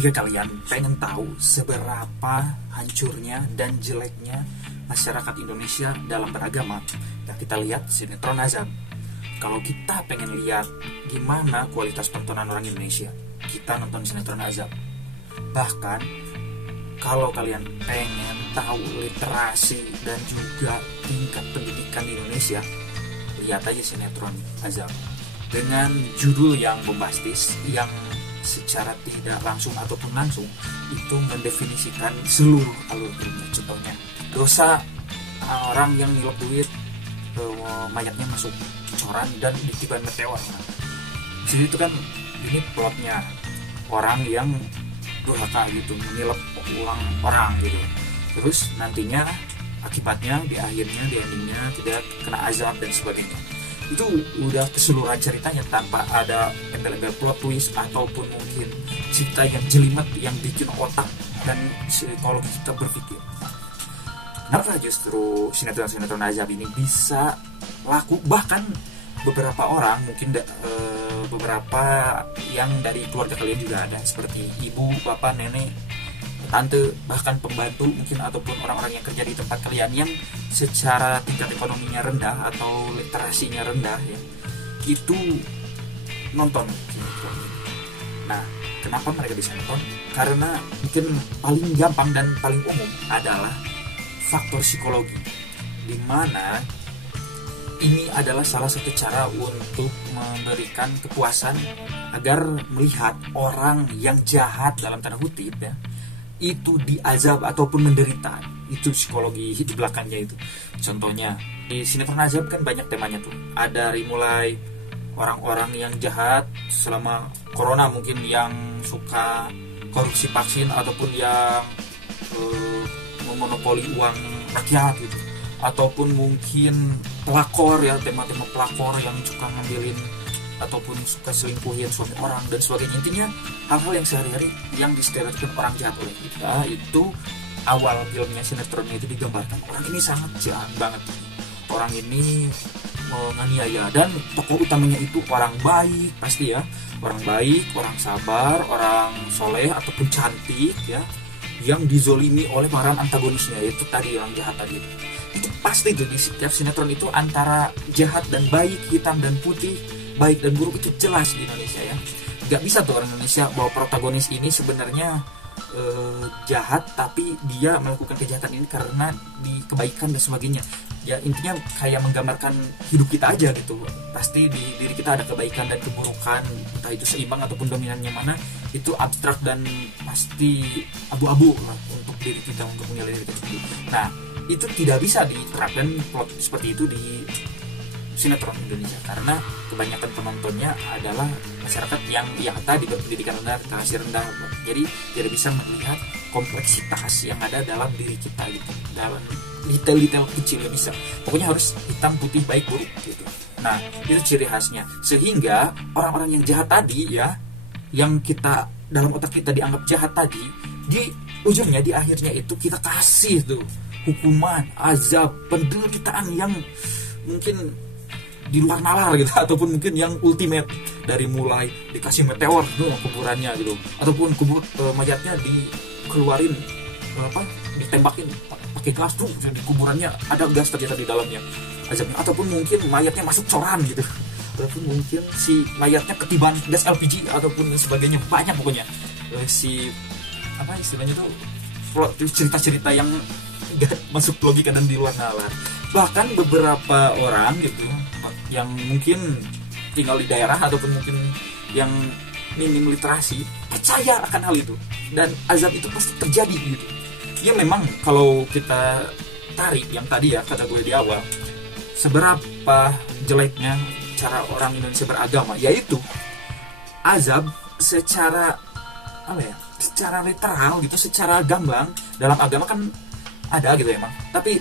jika kalian pengen tahu seberapa hancurnya dan jeleknya masyarakat Indonesia dalam beragama, ya kita lihat sinetron Azab. Kalau kita pengen lihat gimana kualitas tontonan orang Indonesia, kita nonton sinetron Azab. Bahkan kalau kalian pengen tahu literasi dan juga tingkat pendidikan di Indonesia, lihat aja sinetron Azab. Dengan judul yang bombastis, yang secara tidak langsung ataupun langsung itu mendefinisikan seluruh alur hidupnya. Contohnya, dosa orang yang nyelok duit, mayatnya masuk coran dan ditiban meteor. Jadi itu kan ini plotnya orang yang durhaka gitu, menyelep uang orang gitu. Terus nantinya akibatnya di akhirnya, di endingnya tidak kena azab dan sebagainya. Itu udah keseluruhan ceritanya tanpa ada embel-embel plot twist ataupun mungkin cerita yang jelimet yang bikin otak dan psikologi kita berpikir. Kenapa justru sinetron Azab ini bisa laku? Bahkan beberapa orang, mungkin beberapa yang dari keluarga kalian juga ada, seperti ibu, bapak, nenek, tante, bahkan pembantu mungkin, ataupun orang-orang yang kerja di tempat kalian yang secara tingkat ekonominya rendah atau literasinya rendah ya, itu nonton sinetron. Nah, kenapa mereka bisa nonton? Karena mungkin paling gampang dan paling umum adalah faktor psikologi, di mana ini adalah salah satu cara untuk memberikan kepuasan agar melihat orang yang jahat dalam tanda kutip ya, itu diazab ataupun menderita. Itu psikologi di belakangnya itu. Contohnya di sinetron Azab kan banyak temanya tuh. Ada dari mulai orang-orang yang jahat selama corona, mungkin yang suka korupsi vaksin ataupun yang memonopoli uang rakyat gitu, ataupun mungkin pelakor ya, tema-tema pelakor yang suka ngambilin ataupun suka selingkuhin suami orang dan sebagainya. Intinya hal-hal yang sehari-hari yang distereotipkan orang jahat oleh kita, itu awal filmnya, sinetronnya itu digambarkan orang ini sangat jahat banget, orang ini menganiaya, dan tokoh utamanya itu orang baik pasti ya, orang baik, orang sabar, orang soleh ataupun cantik ya, yang dizolimi oleh pemeran antagonisnya, yaitu tadi orang jahat tadi. Itu pasti tuh di setiap sinetron itu antara jahat dan baik, hitam dan putih, baik dan buruk itu jelas di Indonesia ya. Gak bisa tuh orang Indonesia bahwa protagonis ini sebenarnya jahat tapi dia melakukan kejahatan ini karena di kebaikan dan sebagainya. Ya intinya kayak menggambarkan hidup kita aja gitu. Pasti di diri kita ada kebaikan dan keburukan, entah itu seimbang ataupun dominannya mana, itu abstrak dan pasti abu-abu lah untuk diri kita, untuk menilai diri kita sendiri. Nah, itu tidak bisa diterapkan plot seperti itu di sinetron Indonesia karena kebanyakan penontonnya adalah masyarakat yang tadi berpendidikan rendah, literasi rendah, jadi tidak bisa melihat kompleksitas yang ada dalam diri kita gitu, dalam detail-detail kecil yang bisa, pokoknya harus hitam putih baik buruk gitu. Nah, itu ciri khasnya, sehingga orang-orang yang jahat tadi ya, yang kita dalam otak kita dianggap jahat tadi, di ujungnya, di akhirnya itu kita kasih tuh hukuman, azab, penderitaan yang mungkin di luar nalar gitu, ataupun mungkin yang ultimate, dari mulai dikasih meteor tuh kuburannya gitu, ataupun mayatnya dikeluarin ditembakin pakai gas tuh di kuburannya, ada gas ternyata di dalamnya azabnya, ataupun mungkin mayatnya masuk coran gitu, ataupun mungkin si mayatnya ketiban gas LPG ataupun sebagainya, banyak pokoknya si apa istilahnya tuh cerita-cerita yang gak masuk logika dan di luar nalar. Bahkan beberapa orang gitu yang mungkin tinggal di daerah ataupun mungkin yang minim literasi percaya akan hal itu, dan azab itu pasti terjadi gitu. Ya memang kalau kita tarik yang tadi ya kata gue di awal, seberapa jeleknya cara orang Indonesia beragama, yaitu azab secara apa ya, secara literal gitu, secara gamblang dalam agama kan ada gitu emang, tapi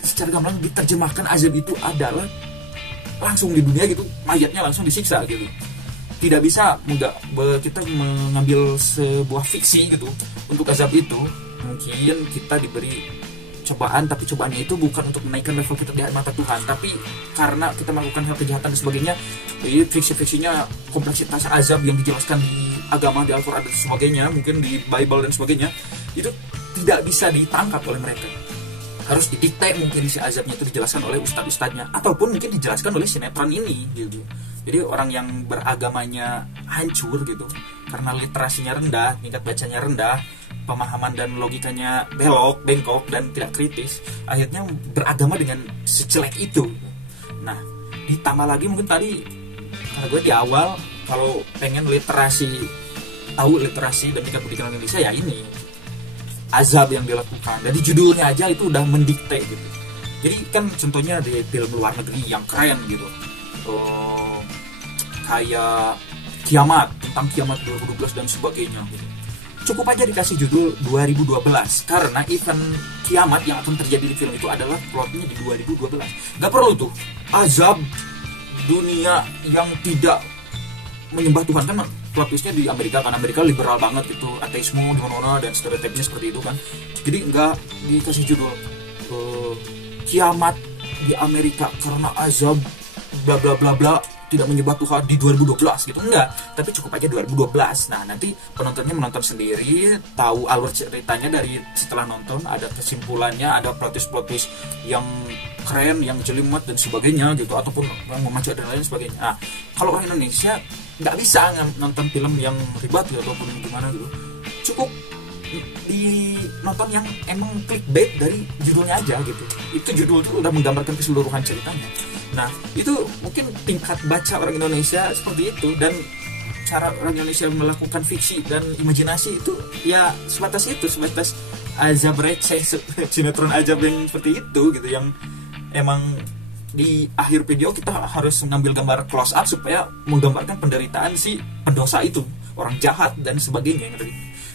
secara gamblang diterjemahkan azab itu adalah langsung di dunia gitu, mayatnya langsung disiksa gitu. Tidak bisa kita mengambil sebuah fiksi gitu untuk azab itu. Mungkin kita diberi cobaan, tapi cobaannya itu bukan untuk menaikkan level kita di mata Tuhan, tapi karena kita melakukan hal kejahatan dan sebagainya. Jadi fiksi-fiksinya, kompleksitas azab yang dijelaskan di agama, di Al-Quran dan sebagainya, mungkin di Bible dan sebagainya, itu tidak bisa ditangkap oleh mereka. Harus didikte mungkin si azabnya itu dijelaskan oleh ustadz-ustadznya, ataupun mungkin dijelaskan oleh sinetron ini gitu. Jadi orang yang beragamanya hancur gitu, karena literasinya rendah, tingkat bacanya rendah, pemahaman dan logikanya belok, bengkok, dan tidak kritis, akhirnya beragama dengan sejelek itu. Nah, ditambah lagi mungkin tadi, karena gue di awal, kalau pengen tahu literasi dan tingkat pendidikan Indonesia, ya ini azab yang dilakukan. Dari judulnya aja itu udah mendikte gitu. Jadi kan contohnya di film luar negeri yang keren gitu, kayak Kiamat, tentang Kiamat 2012 dan sebagainya gitu. Cukup aja dikasih judul 2012, karena event kiamat yang akan terjadi di film itu adalah plotnya di 2012. Gak perlu tuh azab dunia yang tidak menyembah Tuhan, kan plot twistnya di Amerika, kan Amerika liberal banget gitu, ateisme di mana-mana dan stereotipnya seperti itu kan. Jadi nggak dikasih judul kiamat di Amerika karena azab bla bla bla bla tidak menyembah Tuhan di 2012 gitu, enggak, tapi cukup aja 2012. Nah, nanti penontonnya menonton sendiri, tahu alur ceritanya dari setelah nonton, ada kesimpulannya, ada plot twist yang keren, yang jelimet dan sebagainya gitu, ataupun yang memacu adrenalin dan sebagainya. Nah, kalau orang Indonesia nggak bisa nonton film yang ribet gitu, ataupun gimana gitu, cukup di nonton yang emang clickbait dari judulnya aja gitu. Itu judul itu udah menggambarkan keseluruhan ceritanya. Nah, itu mungkin tingkat baca orang Indonesia seperti itu, dan cara orang Indonesia melakukan fiksi dan imajinasi itu ya sebatas azab receh, sinetron azab yang seperti itu gitu, yang emang di akhir video kita harus mengambil gambar close up supaya menggambarkan penderitaan si pendosa itu, orang jahat dan sebagainya.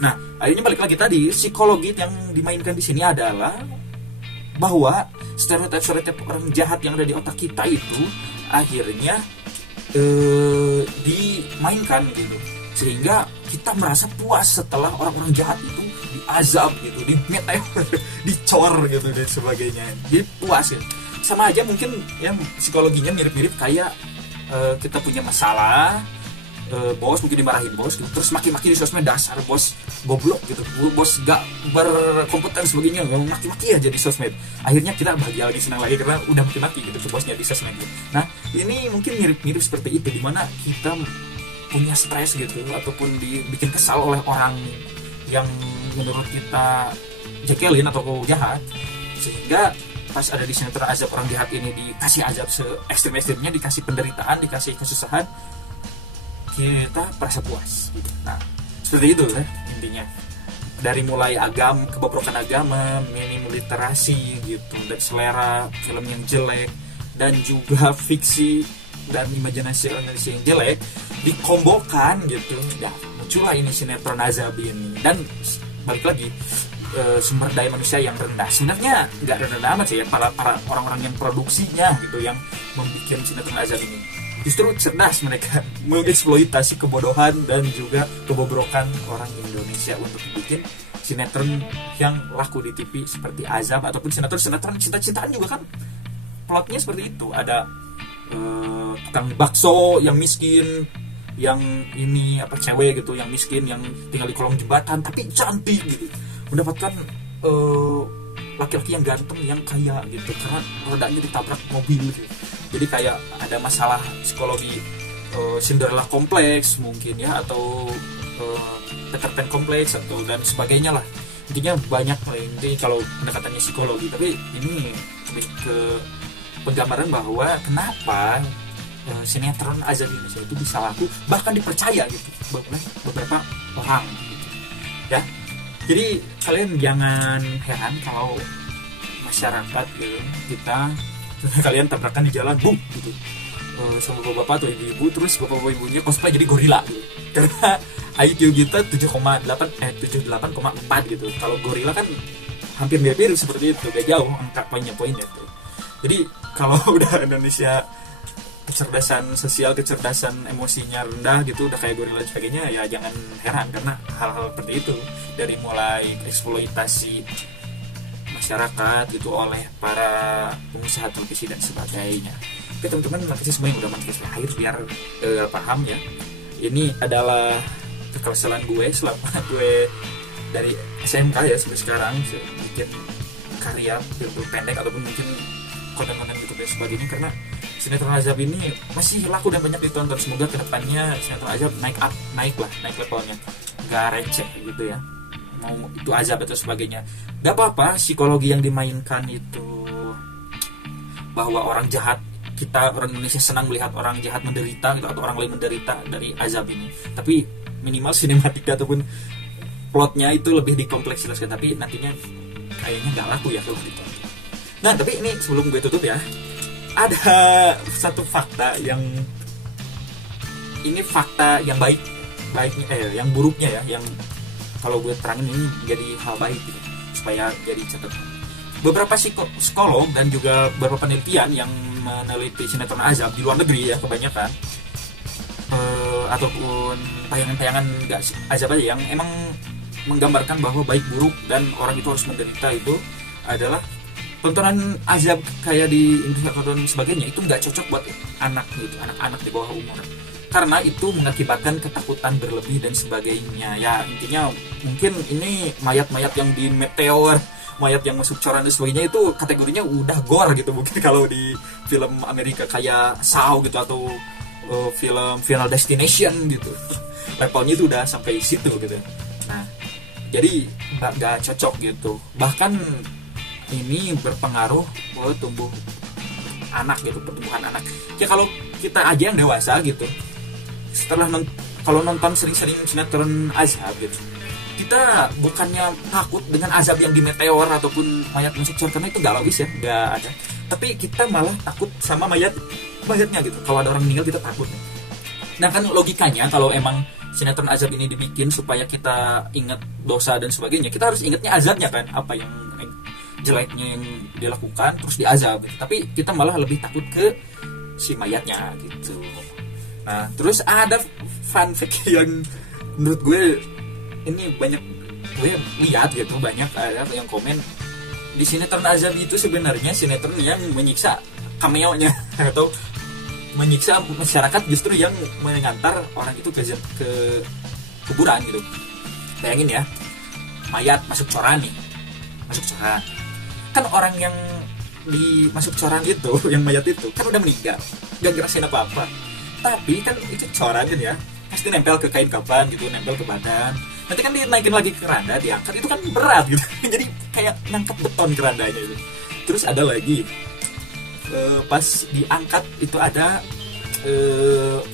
Nah, akhirnya balik lagi tadi, psikologi yang dimainkan di sini adalah bahwa stereotip orang jahat yang ada di otak kita itu akhirnya dimainkan gitu, sehingga kita merasa puas setelah orang-orang jahat itu diazab gitu, dimeteor, dicor gitu dan sebagainya. Jadi puas gitu. Sama aja mungkin yang psikologinya mirip-mirip kayak kita punya masalah, bos mungkin dimarahin bos gitu, terus maki-maki di sosmed, dasar bos goblok gitu, bos gak berkompeten sebagainya, maki-maki aja di sosmed. Akhirnya kita bahagia lagi, senang lagi karena udah maki-maki gitu ke bosnya di sosmed gitu. Nah, ini mungkin mirip-mirip seperti itu, dimana kita punya stres gitu, ataupun dibikin kesal oleh orang yang menurut kita jekelin atau jahat, sehingga pas ada di sinetron azab orang jahat ini dikasih azab se-ekstrim-ekstrimnya, dikasih penderitaan, dikasih kesusahan, kita merasa puas gitu. Nah, seperti itu lah intinya. Dari mulai kebobrokan agama, minim literasi gitu, dan selera film yang jelek, dan juga fiksi dan imajinasi Indonesia yang jelek dikombokan gitu. Ya, muncullah ini sinetron azab ini. Dan balik lagi, sumber daya manusia yang rendah. Sebenarnya nggak rendah amat sih ya, para orang-orang yang produksinya gitu, yang membuat sinetron azab ini. Justru cerdas mereka mengeksploitasi kebodohan dan juga kebobrokan orang Indonesia untuk bikin sinetron yang laku di TV seperti azab, ataupun sinetron cinta-cintaan juga kan plotnya seperti itu. Ada tukang bakso yang miskin, yang ini cewek gitu yang miskin, yang tinggal di kolong jembatan tapi cantik gitu, mendapatkan laki-laki yang ganteng yang kaya gitu karena rodanya ditabrak mobil gitu. Jadi kayak ada masalah psikologi, Cinderella kompleks mungkin ya, atau Peter Pan kompleks atau dan sebagainya lah. Intinya banyak lah ini kalau pendekatannya psikologi, tapi ini lebih ke penggambaran bahwa kenapa sinetron azab Indonesia itu bisa laku, bahkan dipercaya gitu oleh beberapa orang gitu. Ya. Jadi kalian jangan heran kalau masyarakat gitu, kita kalian tabrakan di jalan, boom gitu, sama bapak-bapak atau ibu-ibu, terus bapak-bapak ibunya cosplay jadi gorila gitu. Karena IQ kita 78,4 gitu. Kalau gorila kan hampir mirip seperti itu, gak jauh angka poinnya tuh. Jadi kalau udah Indonesia kecerdasan sosial, kecerdasan emosinya rendah gitu, udah kayak gorila dan sebagainya, ya jangan heran karena hal-hal seperti itu, dari mulai eksploitasi masyarakat gitu oleh para pengusaha televisi dan sebagainya. Oke teman-teman, makasih semua yang udah mampir akhir biar paham ya. Ini adalah kekesalan gue selama gue dari SMK ya sampai sekarang bikin karya film pendek ataupun mungkin konten-konten YouTube dan sebagainya, karena sinetron Azab ini masih laku dan banyak ditonton. Semoga kedepannya sinetron Azab naik levelnya, nggak receh gitu ya, mau itu Azab atau sebagainya. Gak apa-apa psikologi yang dimainkan itu bahwa orang jahat, kita orang Indonesia senang melihat orang jahat menderita gitu, atau orang lain menderita dari Azab ini, tapi minimal sinematika ataupun plotnya itu lebih dikompleksitaskan, tapi nantinya kayaknya gak laku ya kalau ditonton. Nah tapi ini sebelum gue tutup ya, ada satu fakta yang ini fakta yang baiknya yang buruknya ya, yang kalau gue terangin ini jadi hal baik gitu, supaya jadi catatan. Beberapa psikolog dan juga beberapa penelitian yang meneliti sinetron Azab di luar negeri ya kebanyakan, ataupun tayangan-tayangan gak Azab aja yang emang menggambarkan bahwa baik buruk dan orang itu harus menderita, itu adalah tontonan Azab kayak di industri dan sebagainya itu nggak cocok buat anak gitu, anak-anak di bawah umur, karena itu mengakibatkan ketakutan berlebih dan sebagainya ya. Intinya mungkin ini mayat-mayat yang di meteor, mayat yang masuk coran dan sebagainya, itu kategorinya udah gore gitu, mungkin kalau di film Amerika kayak Saw gitu, atau film Final Destination gitu, levelnya itu udah sampai situ gitu. Nah jadi nggak cocok gitu, bahkan ini berpengaruh buat tumbuh anak gitu, pertumbuhan anak ya. Kalau kita aja yang dewasa gitu, setelah kalau nonton sering-sering sinetron Azab gitu, kita bukannya takut dengan azab yang di meteor ataupun mayat masuk surga, karena itu gak logis ya, gak ada. Tapi kita malah takut sama mayatnya gitu. Kalau ada orang meninggal kita takut. Nah kan logikanya kalau emang sinetron Azab ini dibikin supaya kita ingat dosa dan sebagainya, kita harus ingatnya azabnya kan, apa yang jeleknya yang dilakukan terus diazab. Tapi kita malah lebih takut ke si mayatnya gitu. Nah terus ada fun fact yang menurut gue ini banyak gue lihat gitu, banyak ada yang komen di sinetron Azab itu sebenarnya sinetron yang menyiksa cameo-nya atau menyiksa masyarakat, justru yang mengantar orang itu ke kuburan gitu. Bayangin ya, mayat masuk coran nih, masuk coran kan, orang yang masuk coran itu yang mayat itu kan udah meninggal, gak ngerasain apa-apa, tapi kan itu coran kan ya, pasti nempel ke kain kapan gitu, nempel ke badan, nanti kan dinaikin lagi ke keranda, diangkat, itu kan berat gitu jadi kayak ngangkat beton kerandanya gitu. Terus ada lagi pas diangkat itu ada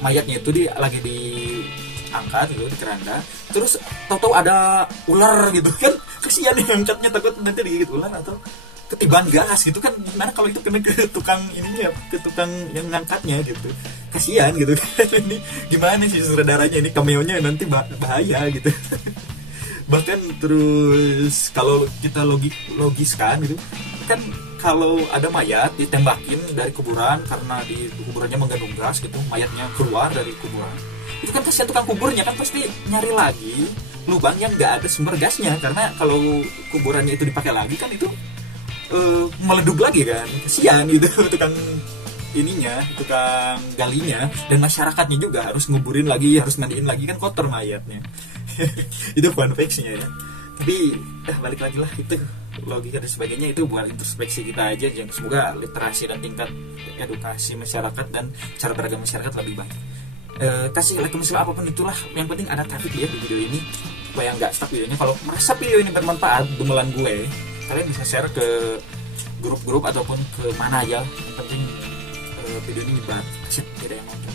mayatnya itu lagi diangkat gitu di keranda, terus tahu-tahu ada ular gitu kan, kesian nih angkatnya, takut nanti digigit ular atau ketiban gas gitu kan, gimana kalau itu kena ke tukang ininya, ke tukang yang ngangkatnya gitu, kasihan gitu kan. Ini gimana sih saudaranya, ini cameo-nya nanti bahaya gitu. Bahkan terus kalau kita logiskan gitu kan, kalau ada mayat ditembakin dari kuburan karena di kuburannya mengandung gas gitu, mayatnya keluar dari kuburan, itu kan kasihan tukang kuburnya kan, pasti nyari lagi lubang yang nggak ada sumber gasnya, karena kalau kuburannya itu dipakai lagi kan itu meleduk lagi kan, kasihan gitu tukang ininya, tukang galinya, dan masyarakatnya juga harus nguburin lagi, harus mandiin lagi kan, kotor mayatnya. Itu fun facts-nya ya. Tapi balik lagi lah, itu logika dan sebagainya itu buat introspeksi kita aja. Semoga literasi dan tingkat edukasi masyarakat dan cara beragam masyarakat lebih baik. Kasih like, misalnya apapun itulah, yang penting ada traffic ya di video ini, supaya nggak stuck videonya. Kalau merasa video ini bermanfaat, gemelan gue, kalian bisa share ke grup-grup ataupun ke mana aja, yang penting video ini nyebar, tidak yang nonton.